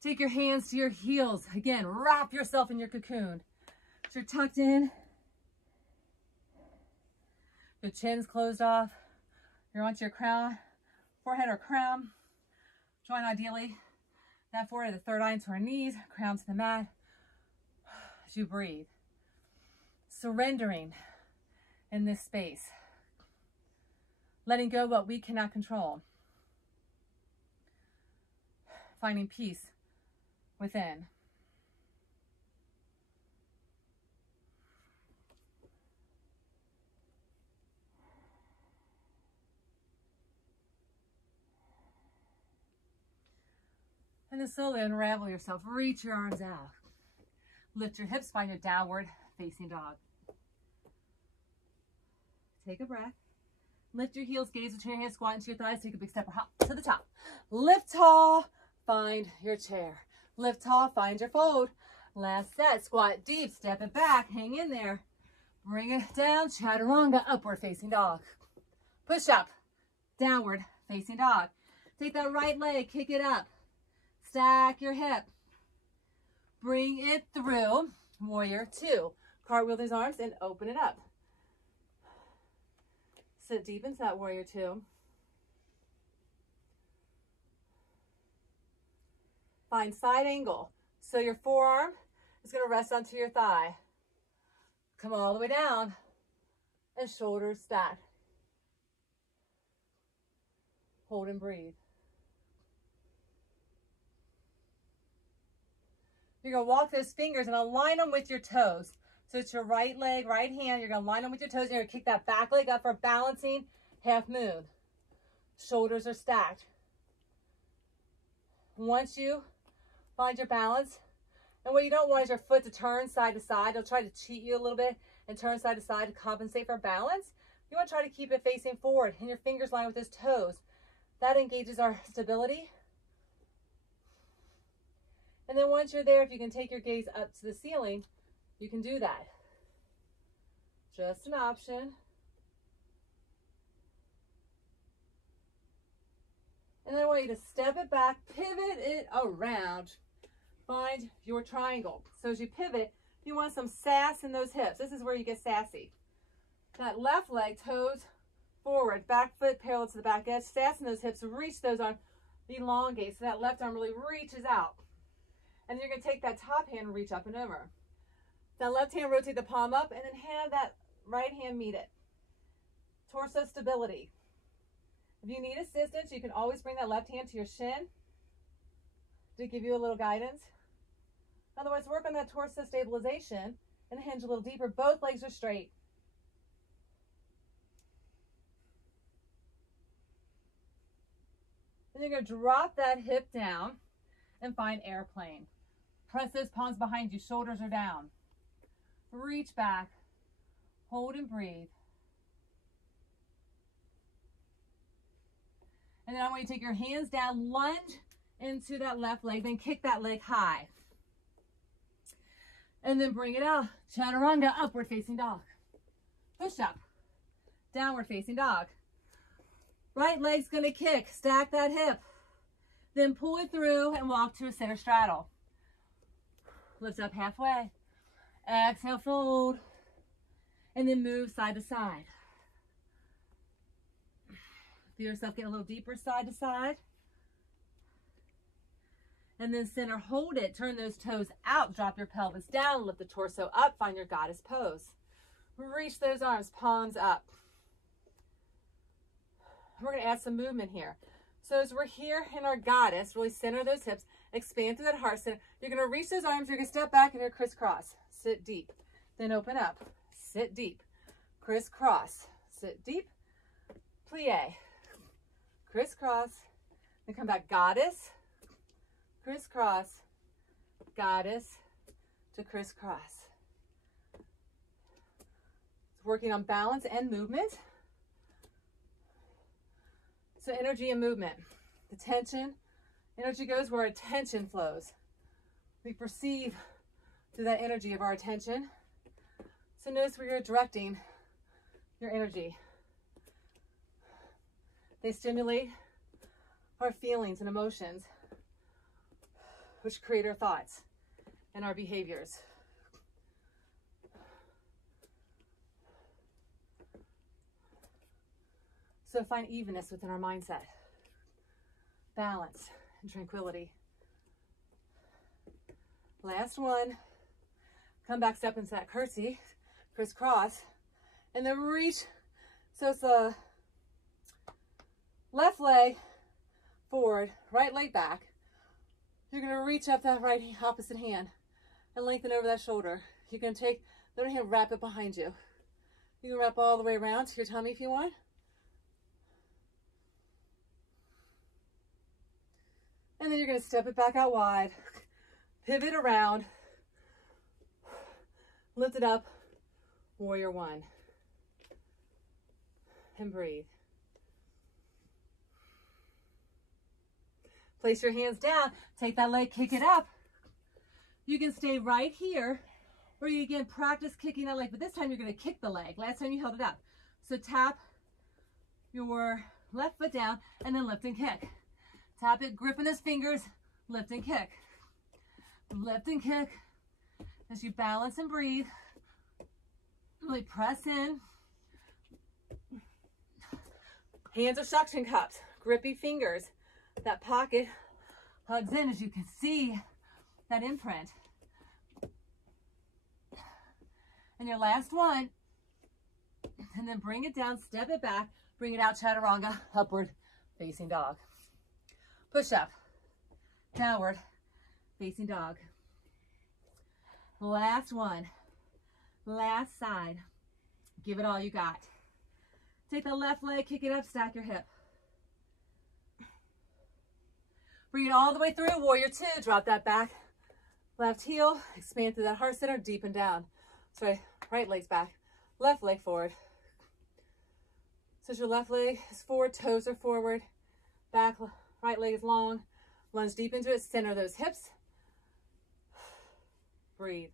Take your hands to your heels. Again, wrap yourself in your cocoon. So you're tucked in. Your chin's closed off. You're onto your crown, forehead or crown. Join ideally that forehead, the third eye into our knees, crown to the mat. As you breathe, surrendering in this space, letting go of what we cannot control, finding peace within. And then slowly unravel yourself. Reach your arms out. Lift your hips, find your downward facing dog. Take a breath. Lift your heels, gaze between your hands, squat into your thighs. Take a big step or hop to the top. Lift tall, find your chair. Lift tall, find your fold. Last set, squat deep, step it back, hang in there. Bring it down, chaturanga, upward facing dog. Push up, downward facing dog. Take that right leg, kick it up. Stack your hip. Bring it through. Warrior 2. Cartwheel those arms and open it up. Sit deep into that warrior 2. Find side angle. So your forearm is going to rest onto your thigh. Come all the way down and shoulders stack. Hold and breathe. You're going to walk those fingers and align them with your toes. So it's your right leg, right hand. You're going to line them with your toes. And you're going to kick that back leg up for balancing half moon. Shoulders are stacked. Once you find your balance, and what you don't want is your foot to turn side to side. It'll try to cheat you a little bit and turn side to side to compensate for balance. You want to try to keep it facing forward and your fingers line with those toes. That engages our stability. And then once you're there, if you can take your gaze up to the ceiling, you can do that. Just an option. And then I want you to step it back, pivot it around. Find your triangle. So as you pivot, you want some sass in those hips. This is where you get sassy. That left leg, toes forward, back foot parallel to the back edge. Sass in those hips, reach those arms, elongate. So that left arm really reaches out. And you're going to take that top hand and reach up and over. That left hand, rotate the palm up, and then have that right hand meet it. Torso stability. If you need assistance, you can always bring that left hand to your shin to give you a little guidance. Otherwise, work on that torso stabilization and hinge a little deeper. Both legs are straight. Then you're going to drop that hip down and find airplane. Press those palms behind you, shoulders are down. Reach back, hold and breathe. And then I want you to take your hands down, lunge into that left leg, then kick that leg high. And then bring it out, chaturanga, upward facing dog. Push up, downward facing dog. Right leg's gonna kick, stack that hip. Then pull it through and walk to a center straddle. Lift up halfway. Exhale, fold. And then move side to side. Feel yourself get a little deeper side to side. And then center, hold it, turn those toes out, drop your pelvis down, lift the torso up, find your goddess pose. Reach those arms, palms up. We're going to add some movement here. So as we're here in our goddess, really center those hips, expand through that heart center. You're going to reach those arms, you're going to step back and you're crisscross. Sit deep, then open up, sit deep, crisscross, sit deep, plie, crisscross, then come back, goddess, crisscross, goddess to crisscross. It's working on balance and movement. So energy and movement. The tension, energy goes where attention flows. We perceive through that energy of our attention. So notice where you're directing your energy. They stimulate our feelings and emotions, which create our thoughts and our behaviors. So find evenness within our mindset, balance and tranquility. Last one. Come back, step into that curtsy, crisscross, and then reach. So it's the left leg forward, right leg back. You're going to reach up that right opposite hand and lengthen over that shoulder. You're going to take the other hand, wrap it behind you. You can wrap all the way around to your tummy if you want. And then you're going to step it back out wide, pivot around, lift it up, warrior one, and breathe. Place your hands down, take that leg, kick it up. You can stay right here, or you can practice kicking that leg, but this time you're going to kick the leg. Last time you held it up. So tap your left foot down and then lift and kick. Tap it, gripping those fingers, lift and kick. Lift and kick as you balance and breathe. Really press in. Hands are suction cups, grippy fingers. That pocket hugs in as you can see that imprint. And your last one. And then bring it down, step it back, bring it out, chaturanga, upward facing dog. Push up, downward facing dog. Last one, last side. Give it all you got. Take the left leg, kick it up, stack your hip. Bring it all the way through, warrior two. Drop that back, left heel, expand through that heart center, deep and down. Sorry, right leg's back, left leg forward. So your left leg is forward, toes are forward, back, right leg is long. Lunge deep into it, center those hips. Breathe.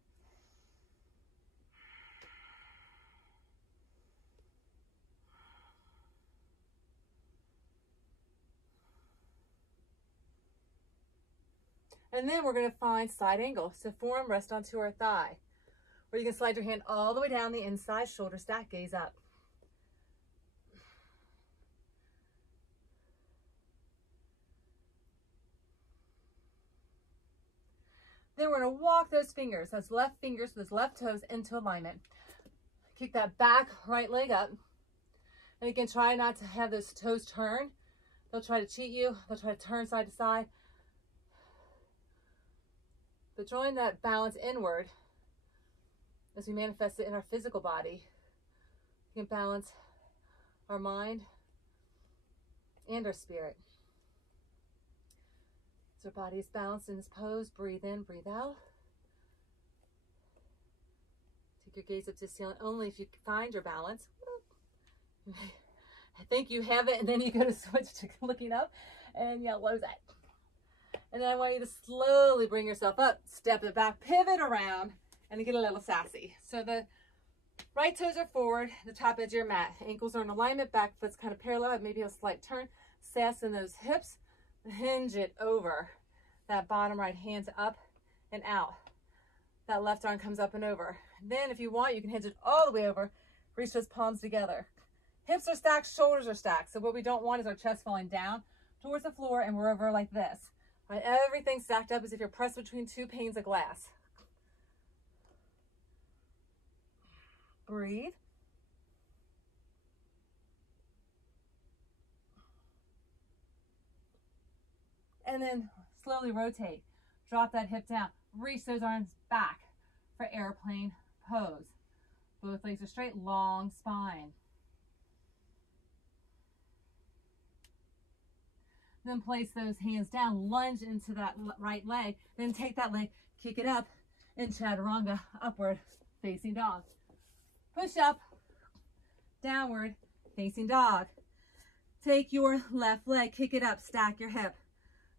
And then we're going to find side angle. So forearm rest onto our thigh. Or you can slide your hand all the way down the inside, shoulder stack, gaze up. Then we're going to walk those fingers, those left fingers, those left toes into alignment. Kick that back right leg up. And again, try not to have those toes turn. They'll try to cheat you. They'll try to turn side to side. But drawing that balance inward as we manifest it in our physical body, we can balance our mind and our spirit. So our body is balanced in this pose. Breathe in, breathe out. Take your gaze up to the ceiling only if you find your balance. I think you have it, and then you go to switch to looking up and you lose it. And then I want you to slowly bring yourself up, step it back, pivot around, and get a little sassy. So the right toes are forward, the top edge of your mat. Ankles are in alignment, back foot's kind of parallel, maybe a slight turn. Sass in those hips, hinge it over. That bottom right hand's up and out. That left arm comes up and over. Then if you want, you can hinge it all the way over. Reach those palms together. Hips are stacked, shoulders are stacked. So what we don't want is our chest falling down towards the floor and we're over like this. Right? Everything stacked up as if you're pressed between two panes of glass. Breathe. And then slowly rotate. Drop that hip down. Reach those arms back for airplane pose. Both legs are straight, long spine. Then place those hands down, lunge into that right leg, then take that leg, kick it up, and chaturanga, upward facing dog. Push up, downward facing dog. Take your left leg, kick it up, stack your hip.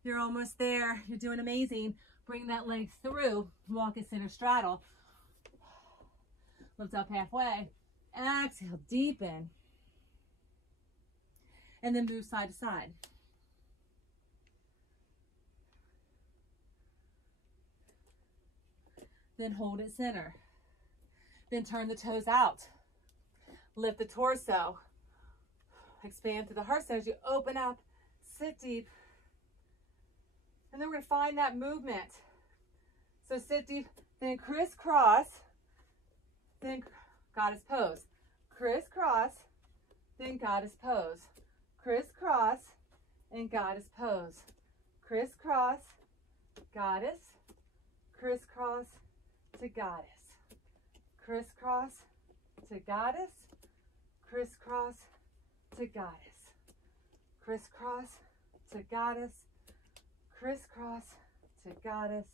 You're almost there. You're doing amazing. Bring that leg through, walk a center straddle. Lift up halfway. Exhale, deepen. And then move side to side. Then hold it center. Then turn the toes out. Lift the torso. Expand through the heart center as you open up, sit deep. And then we're going to find that movement. So sit deep, then crisscross, then goddess pose. Crisscross, then goddess pose. Crisscross, and goddess pose. Crisscross, goddess, crisscross to goddess. Crisscross to goddess, crisscross to goddess. Crisscross to goddess, crisscross to goddess,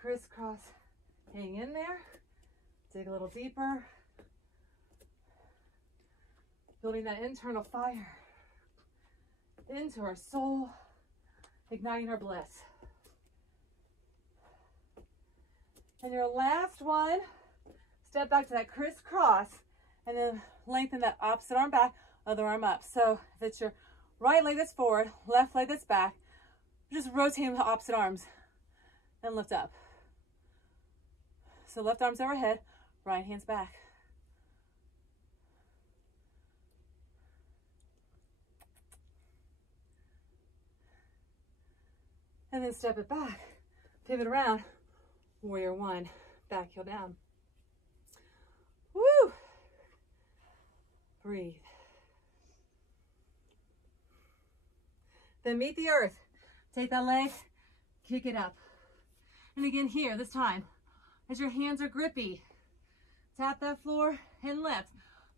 crisscross. Hang in there. Dig a little deeper. Building that internal fire into our soul, igniting our bliss. And your last one, step back to that crisscross and then lengthen that opposite arm back, other arm up. So if it's your right leg that's forward, left leg that's back, just rotate the opposite arms and lift up. So left arm's overhead, right hand's back. And then step it back, pivot around, warrior one, back heel down. Woo! Breathe. Then meet the earth. Take that leg, kick it up. And again here, this time, as your hands are grippy, tap that floor and lift.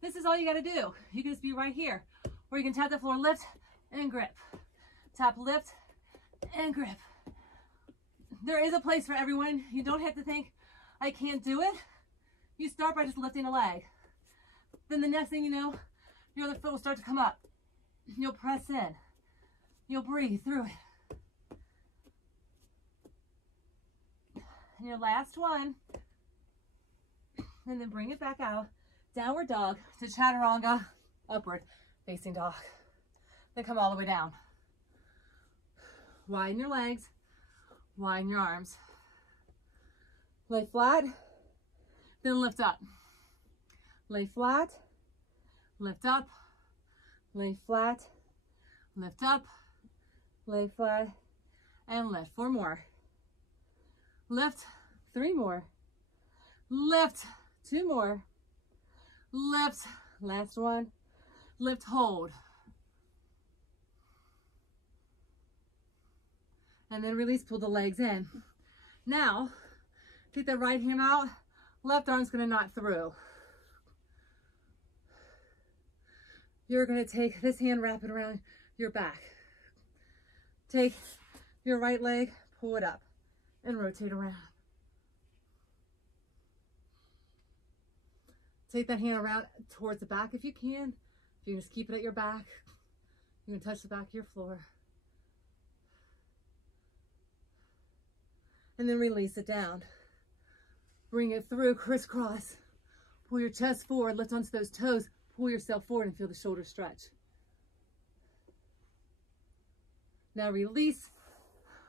This is all you gotta do. You can just be right here, or you can tap the floor, lift and grip. Tap, lift and grip. There is a place for everyone. You don't have to think, I can't do it. You start by just lifting a leg. Then the next thing you know, your other foot will start to come up. You'll press in. You'll breathe through it. And your last one. And then bring it back out. Downward dog to chaturanga, upward facing dog. Then come all the way down. Widen your legs, widen your arms. Lay flat, then lift up. Lay flat, lift up, lay flat, lift up, lay flat, and lift. 4 more. Lift, 3 more. Lift, 2 more. Lift, last one. Lift, hold. And then release, pull the legs in. Now, take the right hand out, left arm's gonna knot through. You're gonna take this hand, wrap it around your back. Take your right leg, pull it up, and rotate around. Take that hand around towards the back if you can. If you can just keep it at your back, you can touch the back of your floor. And then release it down. Bring it through, crisscross. Pull your chest forward, lift onto those toes. Pull yourself forward and feel the shoulders stretch. Now release,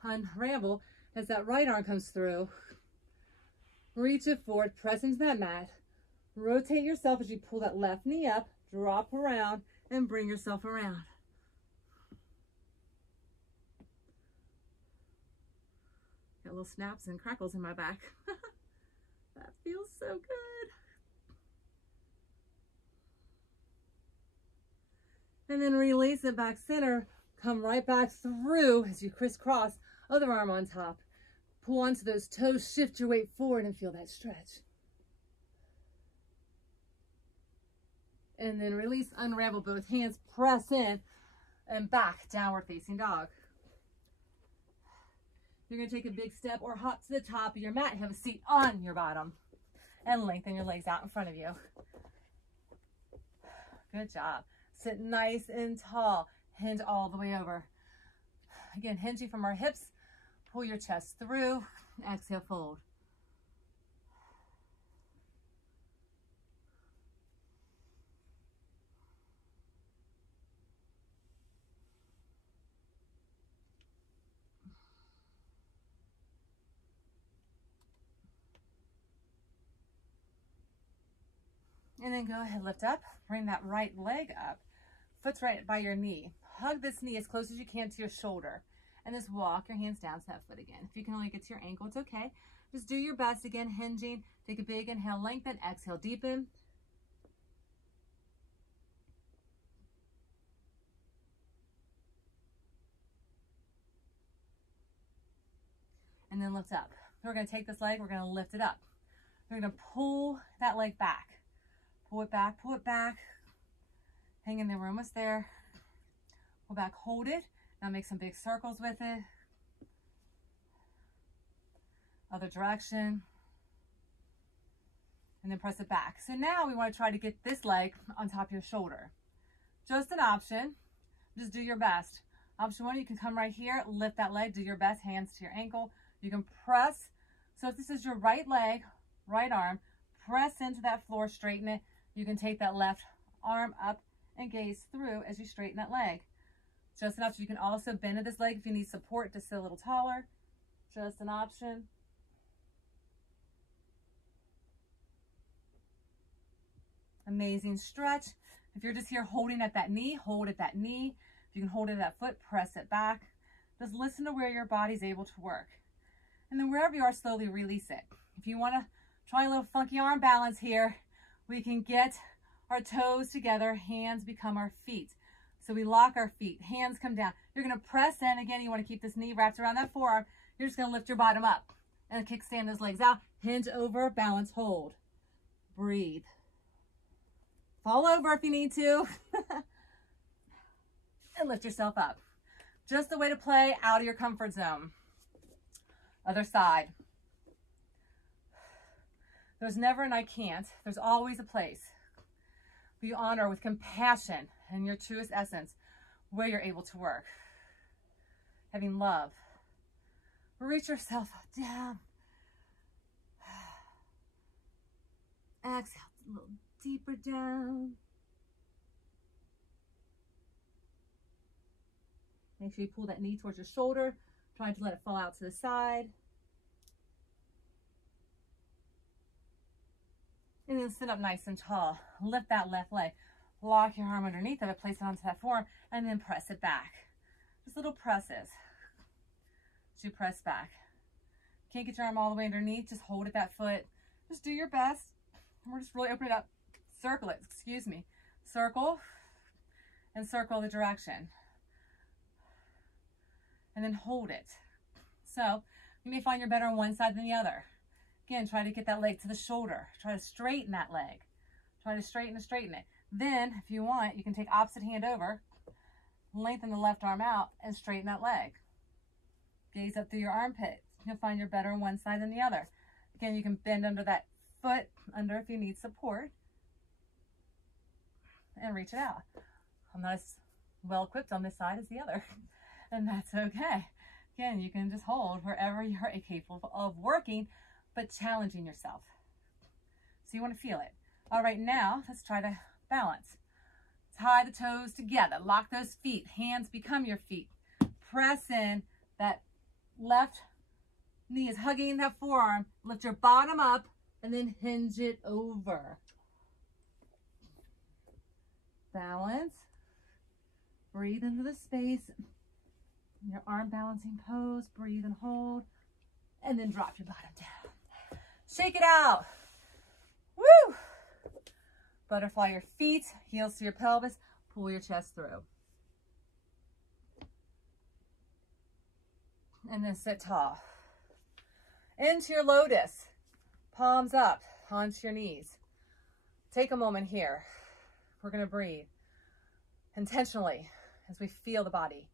unravel as that right arm comes through. Reach it forward, press into that mat. Rotate yourself as you pull that left knee up, drop around, and bring yourself around. Got little snaps and crackles in my back. That feels so good. And then release it back center. Come right back through as you crisscross. Other arm on top. Pull onto those toes. Shift your weight forward and feel that stretch. And then release, unravel both hands. Press in and back. Downward facing dog. You're going to take a big step or hop to the top of your mat. Have a seat on your bottom. And lengthen your legs out in front of you. Good job. Sit nice and tall. Hinge all the way over. Again, hinging from our hips. Pull your chest through. Exhale, fold. And then go ahead, lift up, bring that right leg up. Foot's right by your knee. Hug this knee as close as you can to your shoulder. And just walk your hands down to that foot again. If you can only get to your ankle, it's okay. Just do your best again, hinging. Take a big inhale, lengthen, exhale, deepen. And then lift up. We're going to take this leg, we're going to lift it up. We're going to pull that leg back. Pull it back, pull it back. Hang in there, we're almost there. Pull back, hold it. Now make some big circles with it. Other direction. And then press it back. So now we want to try to get this leg on top of your shoulder. Just an option. Just do your best. Option one, you can come right here, lift that leg, do your best, hands to your ankle. You can press. So if this is your right leg, right arm, press into that floor, straighten it. You can take that left arm up and gaze through as you straighten that leg. Just an option. You can also bend at this leg if you need support to sit a little taller. Just an option. Amazing stretch. If you're just here holding at that knee, hold at that knee. If you can hold it at that foot, press it back. Just listen to where your body's able to work. And then wherever you are, slowly release it. If you want to try a little funky arm balance here, we can get our toes together, hands become our feet. So we lock our feet, hands come down. You're going to press in. Again, you want to keep this knee wrapped around that forearm. You're just going to lift your bottom up and kickstand those legs out. Hinge over, balance, hold. Breathe. Fall over if you need to. And lift yourself up. Just a way to play out of your comfort zone. Other side. There's never an I can't. There's always a place. We honor with compassion and your truest essence where you're able to work. Having love. Reach yourself down. Exhale a little deeper down. Make sure you pull that knee towards your shoulder, trying to let it fall out to the side. And then sit up nice and tall. Lift that left leg. Lock your arm underneath of it, place it onto that forearm, and then press it back. Just little presses. As you press back. Can't get your arm all the way underneath, just hold at that foot. Just do your best. We're just really opening it up. Circle it, excuse me. Circle and circle the direction. And then hold it. So you may find you're better on one side than the other. Again, try to get that leg to the shoulder. Try to straighten that leg. Try to straighten it. Then, if you want, you can take opposite hand over, lengthen the left arm out, and straighten that leg. Gaze up through your armpit. You'll find you're better on one side than the other. Again, you can bend under that foot, under if you need support, and reach it out. I'm not as well equipped on this side as the other, and that's okay. Again, you can just hold wherever you're capable of working, but challenging yourself. So you want to feel it. All right, now let's try to balance. Tie the toes together. Lock those feet. Hands become your feet. Press in. That left knee is hugging that forearm. Lift your bottom up and then hinge it over. balance. Breathe into the space. Your arm balancing pose. Breathe and hold. And then drop your bottom down. Shake it out. Woo! Butterfly your feet, heels to your pelvis. Pull your chest through. And then sit tall. Into your lotus. Palms up onto your knees. Take a moment here. We're going to breathe intentionally as we feel the body,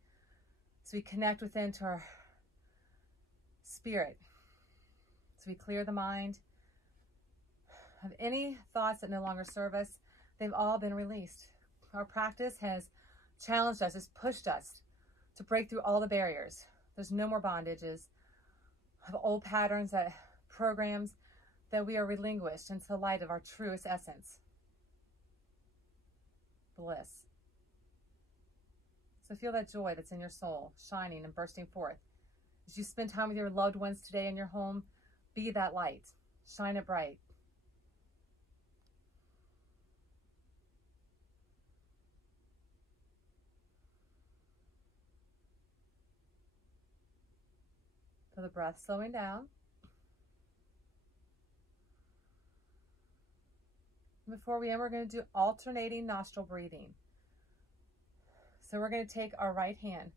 as we connect within to our spirit, as we clear the mind of any thoughts that no longer serve us. They've all been released. Our practice has challenged us, has pushed us to break through all the barriers. There's no more bondages of old patterns, that programs that we are relinquished into the light of our truest essence. Bliss. So feel that joy that's in your soul, shining and bursting forth. As you spend time with your loved ones today in your home, be that light. Shine it bright. Feel the breath slowing down. Before we end, we're going to do alternating nostril breathing. So we're going to take our right hand.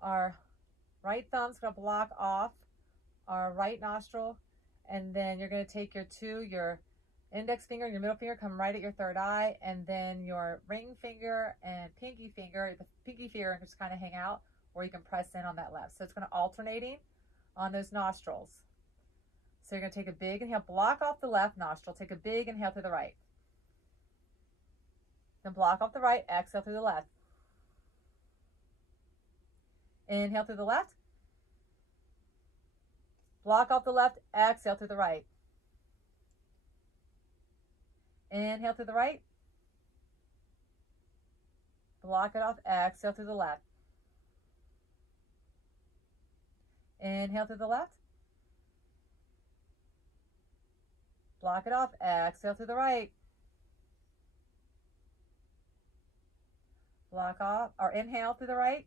Our right thumb's going to block off our right nostril, and then you're going to take your index finger and your middle finger, come right at your third eye, and then your ring finger and pinky finger, the pinky finger can just kind of hang out, or you can press in on that left. So it's going to alternating on those nostrils. So you're going to take a big inhale, block off the left nostril, take a big inhale through the right. Then block off the right, exhale through the left. Inhale through the left. Block off the left, exhale through the right. Inhale through the right. Block it off, exhale through the left. Inhale through the left. Block it off, exhale through the right. Block off, or inhale through the right.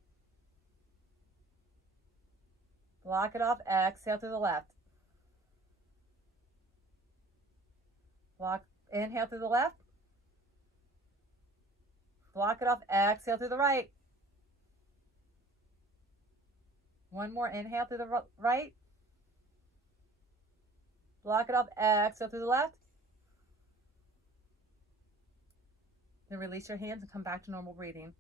Block it off, exhale through the left. Inhale through the left. Block it off, exhale through the right. One more, inhale through the right. Block it off, exhale through the left. Then release your hands and come back to normal breathing.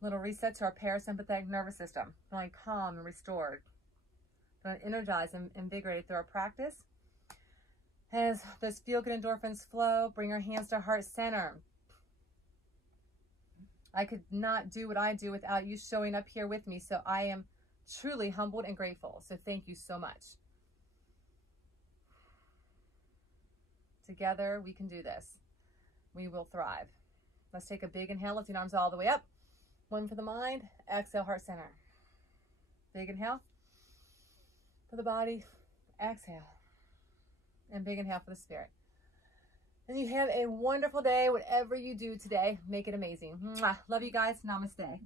Little reset to our parasympathetic nervous system, feeling calm and restored, feeling energized and invigorated through our practice. As those feel-good endorphins flow, bring your hands to heart center. I could not do what I do without you showing up here with me, so I am truly humbled and grateful. So thank you so much. Together, we can do this. We will thrive. Let's take a big inhale, lifting arms all the way up. One for the mind, exhale, heart center. Big inhale for the body, exhale. And big inhale for the spirit. And you have a wonderful day, whatever you do today. Make it amazing. Mwah. Love you guys. Namaste.